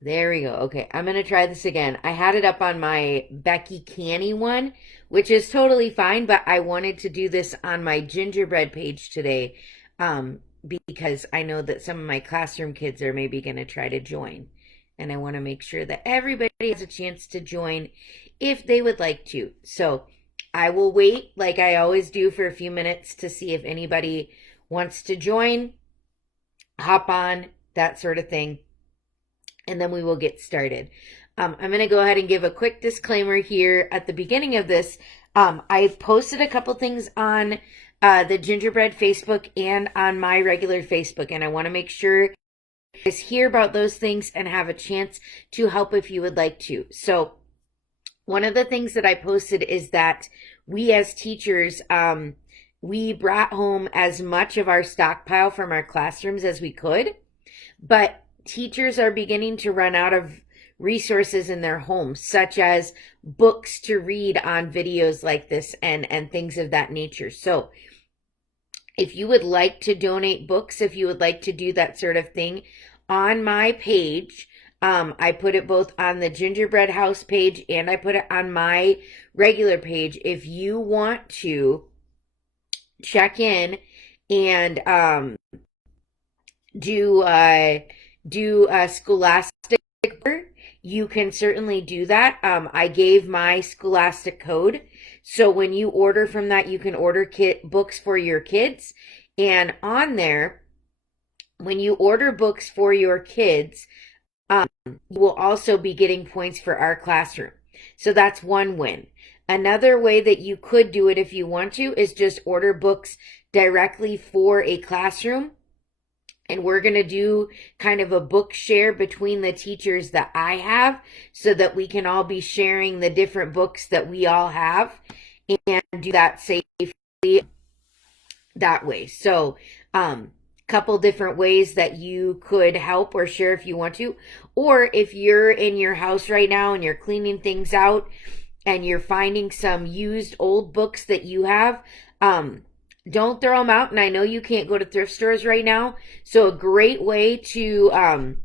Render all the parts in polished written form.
There we go. Okay, I'm gonna try this again. I had it up on my Becky Canny one, which is totally fine, but I wanted to do this on my gingerbread page today, because I know that some of my classroom kids are maybe gonna try to join, and I want to make sure that everybody has a chance to join if they would like to. So I will wait, like I always do, for a few minutes to see if anybody wants to join, hop on, that sort of thing, and then we will get started. I'm going to go ahead and give a quick disclaimer here at the beginning of this. I posted a couple things on the Gingerbread Facebook and on my regular Facebook, and I want to make sure you guys hear about those things and have a chance to help if you would like to. So, one of the things that I posted is that we as teachers, we brought home as much of our stockpile from our classrooms as we could, but teachers are beginning to run out of resources in their homes, such as books to read on videos like this and things of that nature. So if you would like to donate books, if you would like to do that sort of thing, on my page, I put it both on the Gingerbread House page and I put it on my regular page. If you want to check in and do a scholastic, you can certainly do that. I gave my scholastic code, so when you order from that, you can order books for your kids, and on there, when you order books for your kids, you will also be getting points for our classroom. So that's one win. Another way that you could do it if you want to is just order books directly for a classroom. And we're going to do kind of a book share between the teachers that I have so that we can all be sharing the different books that we all have and do that safely that way. So, couple different ways that you could help or share if you want to. Or if you're in your house right now and you're cleaning things out and you're finding some used old books that you have, don't throw them out. And I know you can't go to thrift stores right now. So a great way to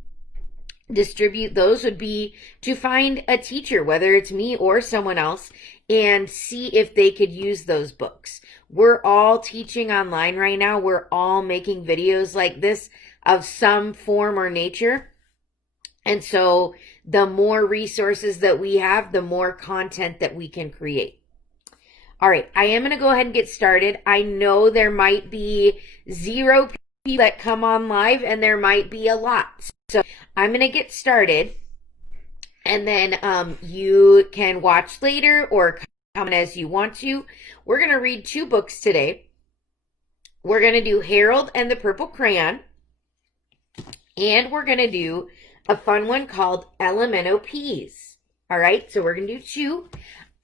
distribute those would be to find a teacher, whether it's me or someone else, and see if they could use those books. We're all teaching online right now. We're all making videos like this of some form or nature. And so the more resources that we have, the more content that we can create. All right, I am going to go ahead and get started. I know there might be 0 people that come on live, and there might be a lot. So I'm going to get started, and then you can watch later or come in as you want to. We're going to read 2 books today. We're going to do Harold and the Purple Crayon, and we're going to do a fun one called Elemento Peas. All right, so we're going to do 2.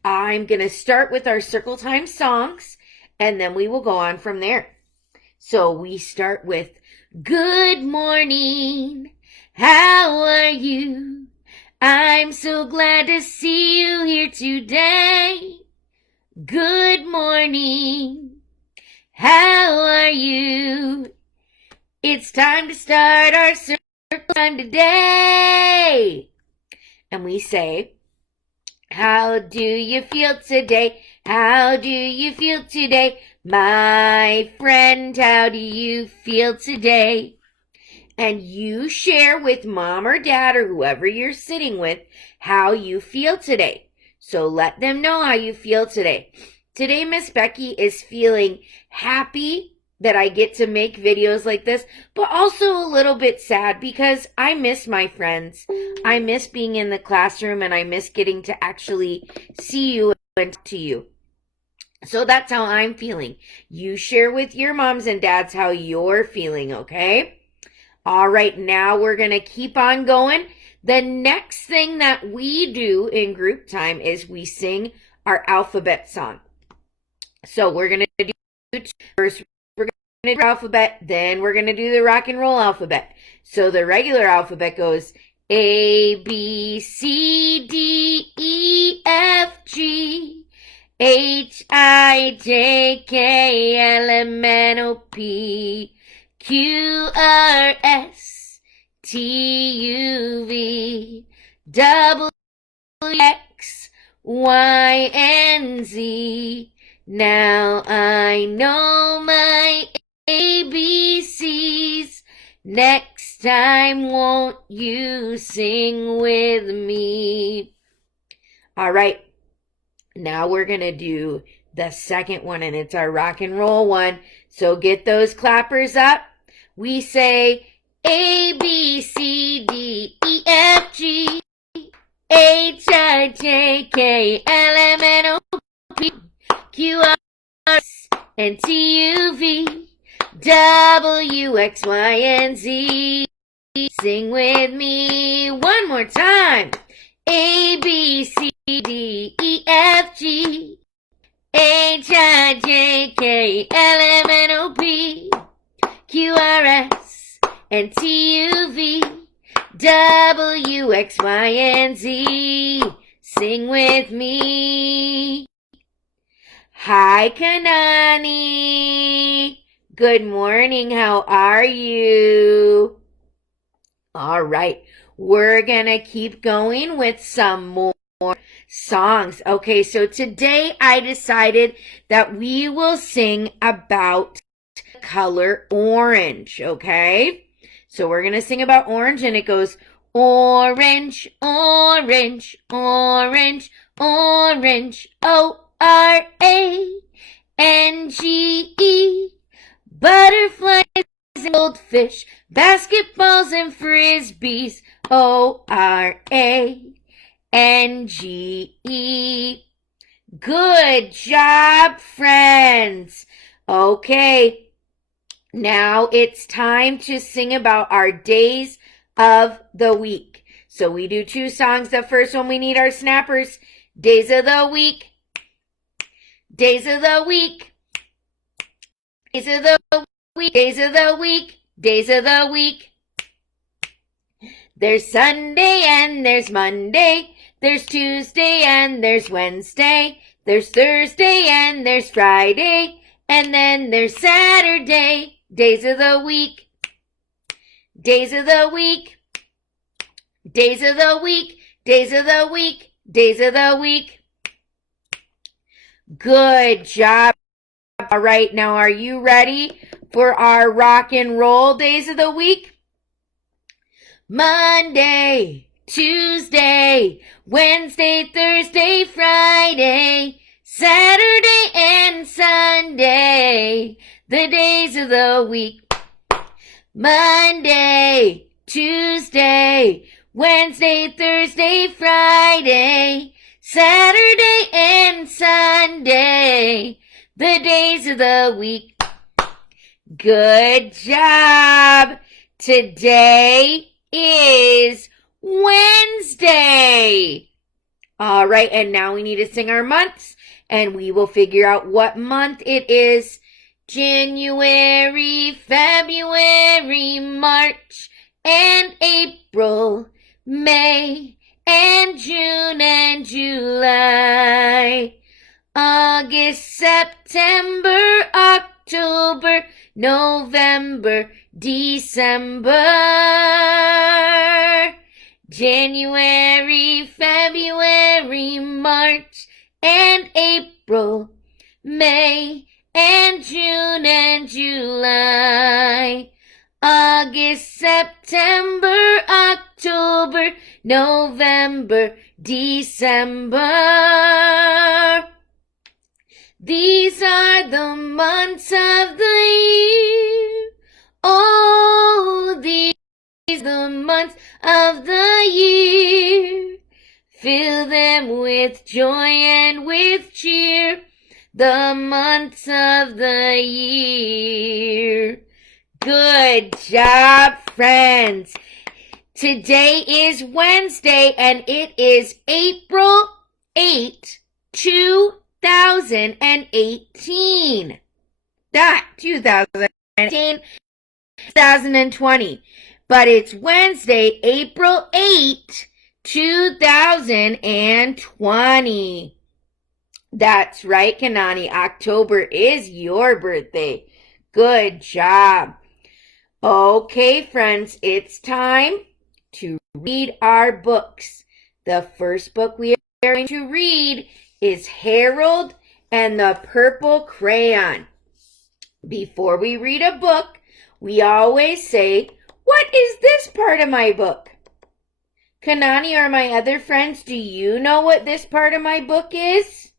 I'm going to start with our circle time songs, and then we will go on from there. So we start with Good morning, how are you? I'm so glad to see you here today. Good morning, how are you? It's time to start our circle time today. And we say, how do you feel today? How do you feel today? My friend, how do you feel today? And you share with mom or dad or whoever you're sitting with how you feel today. So let them know how you feel today. Today, Miss Becky is feeling happy that I get to make videos like this, but also a little bit sad because I miss my friends. I miss being in the classroom and I miss getting to actually see you and talk to you. So that's how I'm feeling. You share with your moms and dads how you're feeling, okay? All right, now we're going to keep on going. The next thing that we do in group time is we sing our alphabet song. So we're going to do first alphabet, then we're going to do the rock and roll alphabet. So the regular alphabet goes A, B, C, D, E, F, G, H, I, J, K, L, M, N, O, P, Q, R, S, T-U-V, W-X-Y-and-Z. Now I know my ABCs. Next time, won't you sing with me? All right, now we're going to do the second one, and it's our rock and roll one. So get those clappers up. We say A, B, C, D, E, F, G, H, I, J, K, L, M, N, O, P, Q, R, S, and T, U, V, W, X, Y, and Z. Sing with me one more time. A, B, C, D, E, F, G, H, I, J, K, L, M, N, O, P, Q, R, S, and T, U, V, W, X, Y, and Z. Sing with me. Hi, Kanani. Good morning. How are you? All right. We're gonna keep going with some more songs. Okay, so today I decided that we will sing about the color orange, okay? So we're gonna sing about orange, and it goes orange, orange, orange, orange, O-R-A-N-G-E. Butterflies and goldfish, basketballs and frisbees, O-R-A-N-G-E. Good job, friends. Okay, now it's time to sing about our days of the week. So we do two songs. The first one, we need our snappers. Days of the week. Days of the week. Days of the week. Days of the week. Days of the week. There's Sunday and there's Monday. There's Tuesday and there's Wednesday. There's Thursday and there's Friday. And then there's Saturday. Days of the week. Days of the week. Days of the week. Days of the week. Days of the week. Good job. All right, now are you ready for our rock and roll days of the week? Monday, Tuesday, Wednesday, Thursday, Friday, Saturday, and Sunday, the days of the week. Monday, Tuesday, Wednesday, Thursday, Friday, Saturday, and Sunday, the days of the week. Good job. Today is Wednesday. All right, and now we need to sing our months, and we will figure out what month it is. January, February, March, and April, May, and June, and July. August, September, October, November, December. January, February, March, and April, May, and June, and July. August, September, October, November, December. These are the months of the year. Oh, these are the months of the year. Fill them with joy and with cheer. The months of the year. Good job, friends. Today is Wednesday, and it is April 8, 2018. Not 2019, 2020. But it's Wednesday, April 8, 2020. That's right, Kanani. October is your birthday. Good job. Okay, friends, it's time to read our books. The first book we are going to read is Harold and the Purple Crayon. Before we read a book, we always say, "What is this part of my book?" Kanani or my other friends, do you know what this part of my book is?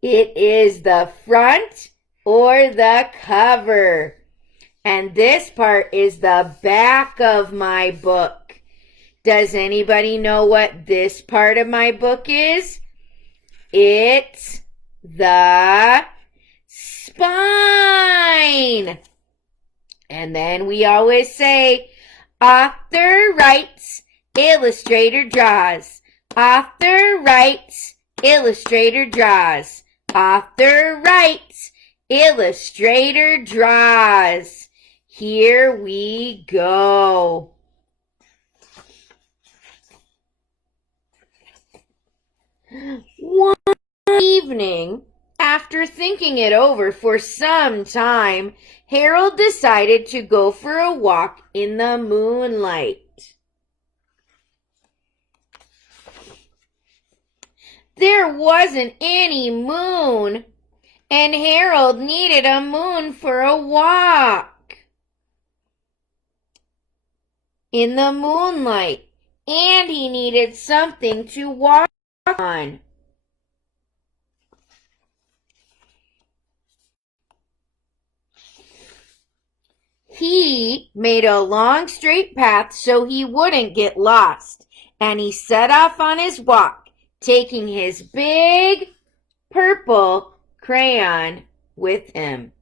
It is the front or the cover. And this part is the back of my book. Does anybody know what this part of my book is? It's the spine. And then we always say, author writes, illustrator draws. Author writes, illustrator draws. Author writes, illustrator draws. Here we go. One evening, after thinking it over for some time, Harold decided to go for a walk in the moonlight. There wasn't any moon, and Harold needed a moon for a walk in the moonlight, and he needed something to walk on. He made a long straight path so he wouldn't get lost, and he set off on his walk, taking his big purple crayon with him.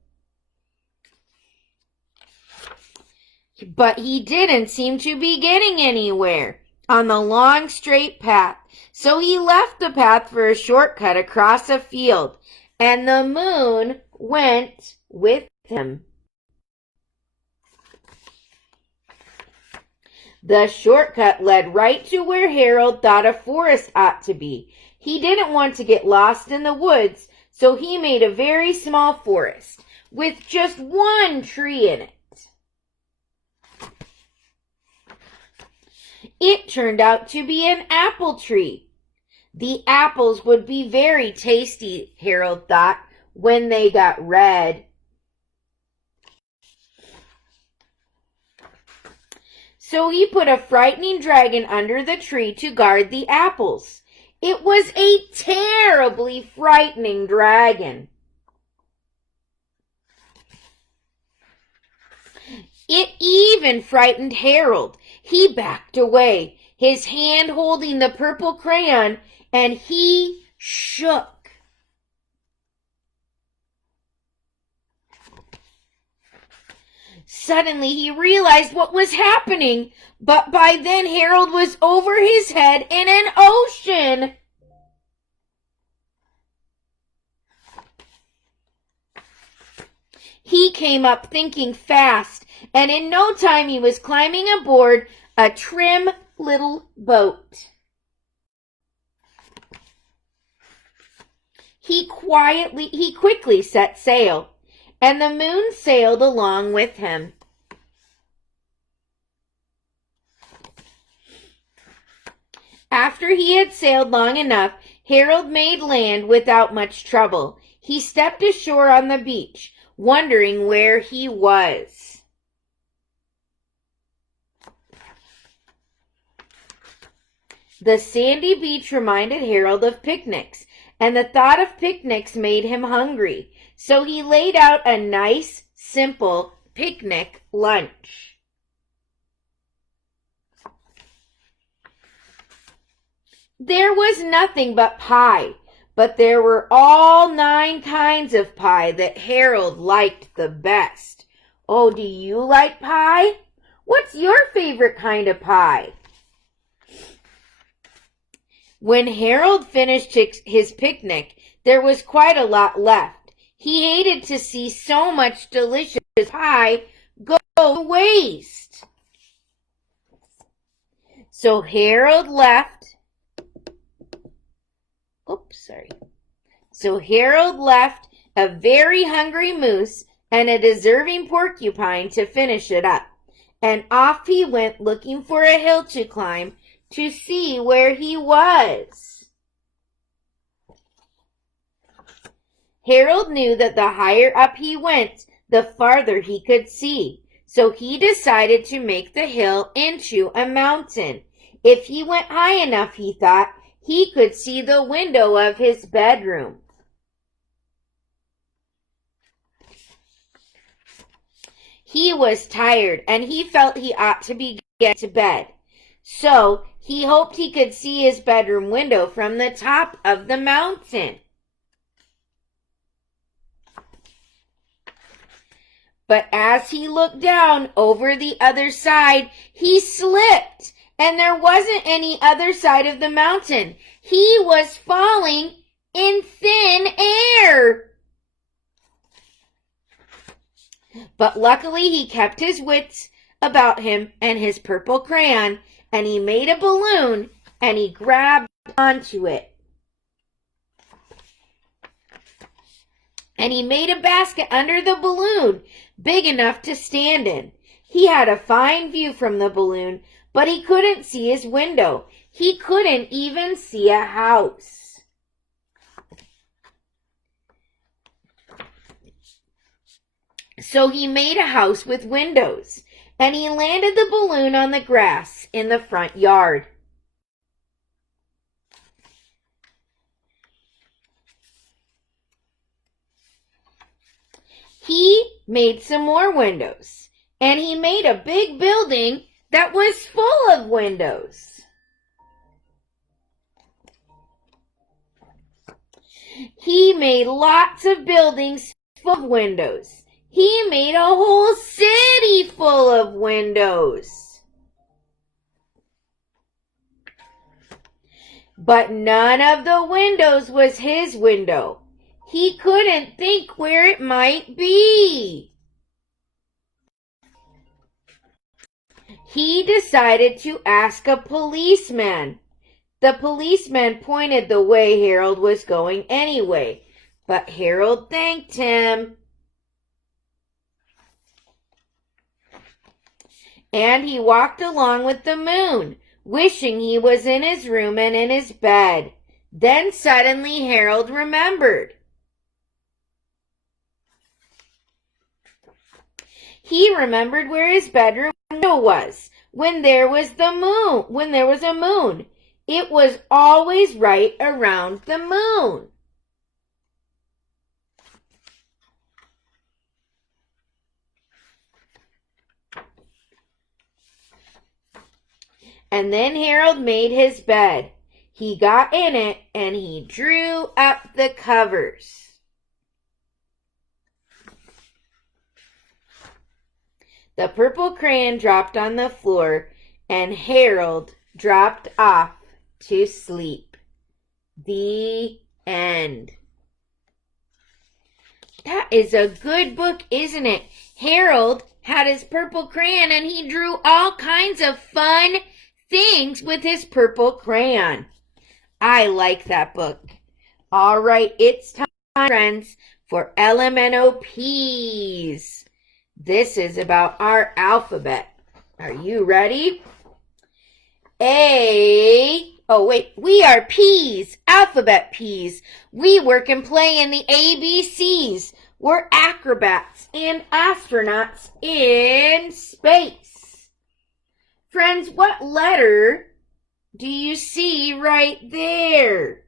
But he didn't seem to be getting anywhere on the long straight path, so he left the path for a shortcut across a field, and the moon went with him. The shortcut led right to where Harold thought a forest ought to be. He didn't want to get lost in the woods, so he made a very small forest with just one tree in it. It turned out to be an apple tree. The apples would be very tasty, Harold thought, when they got red. So he put a frightening dragon under the tree to guard the apples. It was a terribly frightening dragon. It even frightened Harold. He backed away, his hand holding the purple crayon, and he shook. Suddenly he realized what was happening, but by then Harold was over his head in an ocean. He came up thinking fast, and in no time he was climbing aboard a trim little boat. He quickly set sail, and the moon sailed along with him. After he had sailed long enough, Harold made land without much trouble. He stepped ashore on the beach, wondering where he was. The sandy beach reminded Harold of picnics, and the thought of picnics made him hungry. So he laid out a nice, simple picnic lunch. There was nothing but pie, but there were all 9 kinds of pie that Harold liked the best. Oh, do you like pie? What's your favorite kind of pie? When Harold finished his picnic, there was quite a lot left. He hated to see so much delicious pie go to waste. So Harold left a very hungry moose and a deserving porcupine to finish it up. And off he went looking for a hill to climb to see where he was. Harold knew that the higher up he went, the farther he could see. So he decided to make the hill into a mountain. If he went high enough, he thought, he could see the window of his bedroom. He was tired and he felt he ought to be getting to bed. So he hoped he could see his bedroom window from the top of the mountain. But as he looked down over the other side, he slipped, and there wasn't any other side of the mountain. He was falling in thin air. But luckily he kept his wits about him and his purple crayon, and he made a balloon, and he grabbed onto it. And he made a basket under the balloon, big enough to stand in. He had a fine view from the balloon, but he couldn't see his window. He couldn't even see a house. So he made a house with windows, and he landed the balloon on the grass in the front yard. He made some more windows, and he made a big building that was full of windows. He made lots of buildings full of windows. He made a whole city full of windows. But none of the windows was his window. He couldn't think where it might be. He decided to ask a policeman. The policeman pointed the way Harold was going anyway, but Harold thanked him. And he walked along with the moon, wishing he was in his room and in his bed. Then suddenly Harold remembered. He remembered where his bedroom window was when there was a moon. It was always right around the moon. And then Harold made his bed. He got in it and he drew up the covers. The purple crayon dropped on the floor, and Harold dropped off to sleep. The end. That is a good book, isn't it? Harold had his purple crayon, and he drew all kinds of fun things with his purple crayon. I like that book. All right, it's time, friends, for LMNOPs. This is about our alphabet. Are you ready? We are P's, alphabet P's. We work and play in the ABCs. We're acrobats and astronauts in space. Friends, what letter do you see right there?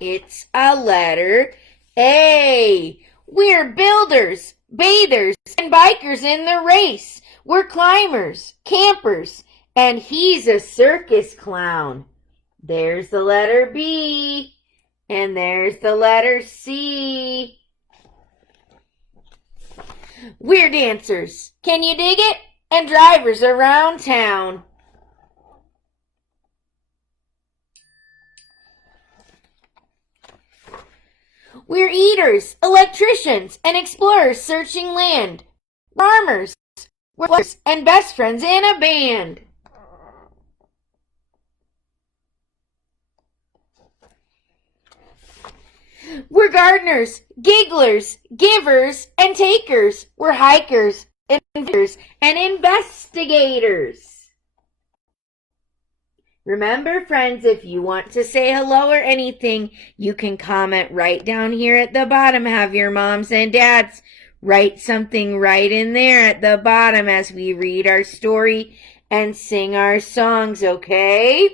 It's a letter A. We're builders, bathers, and bikers in the race. We're climbers, campers, and he's a circus clown. There's the letter B, and there's the letter C. We're dancers, can you dig it? And drivers around town. We're eaters, electricians, and explorers searching land. Farmers, workers, and best friends in a band. We're gardeners, gigglers, givers, and takers. We're hikers, inventors, and investigators. Remember, friends, if you want to say hello or anything, you can comment right down here at the bottom. Have your moms and dads write something right in there at the bottom as we read our story and sing our songs, okay?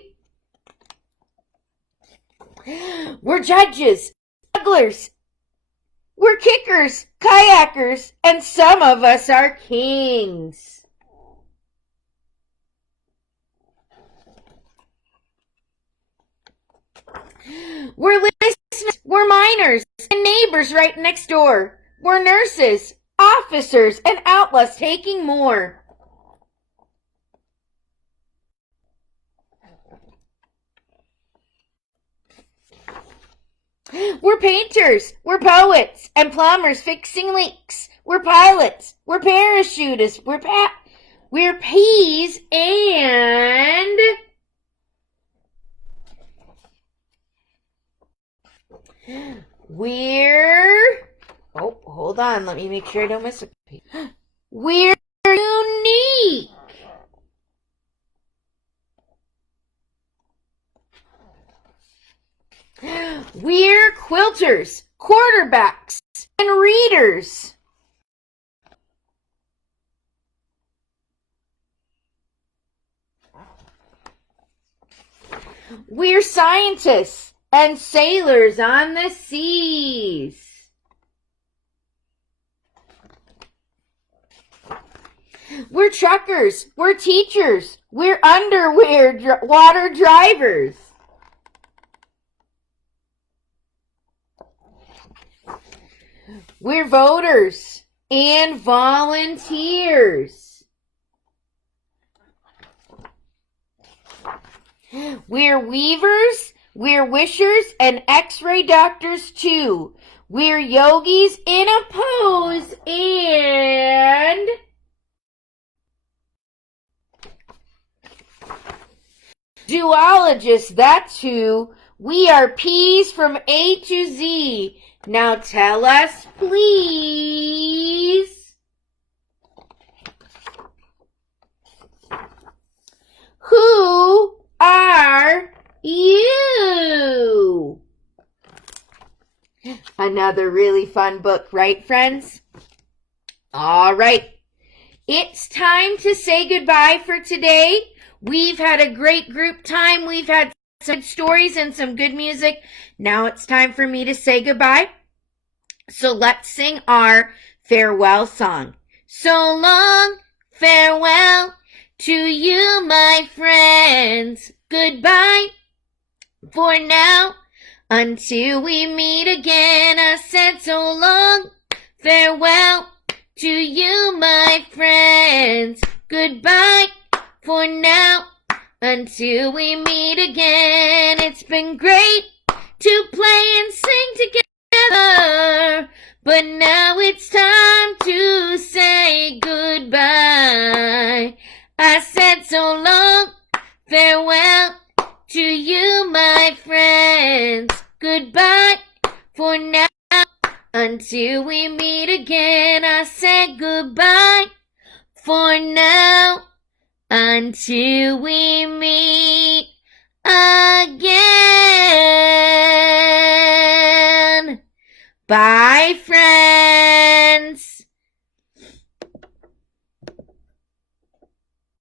We're judges, jugglers, we're kickers, kayakers, and some of us are kings. We're listeners, we're miners, and neighbors right next door. We're nurses, officers, and outlaws taking more. We're painters, we're poets, and plumbers fixing leaks. We're pilots, we're parachutists, we're peas, and hold on, let me make sure I don't miss a piece. We're unique. We're quilters, quarterbacks, and readers. We're scientists and sailors on the seas. We're truckers, we're teachers, we're water drivers. We're voters and volunteers. We're weavers, we're wishers, and x-ray doctors too. We're yogis in a pose and zoologists, that's who. We are peas from A to Z. Now tell us, please. Who are you? Another really fun book, right, friends? All right. It's time to say goodbye for today. We've had a great group time. We've had some good stories and some good music. Now it's time for me to say goodbye. So let's sing our farewell song. So long, farewell to you, my friends. Goodbye for now. Until we meet again, I said so long, farewell to you, my friends. Goodbye for now. Until we meet again. It's been great to play and sing together, but now it's time to say goodbye. I said so long, farewell to you, my friends. Goodbye for now. Until we meet again, I said goodbye for now. Until we meet again. Bye, friends.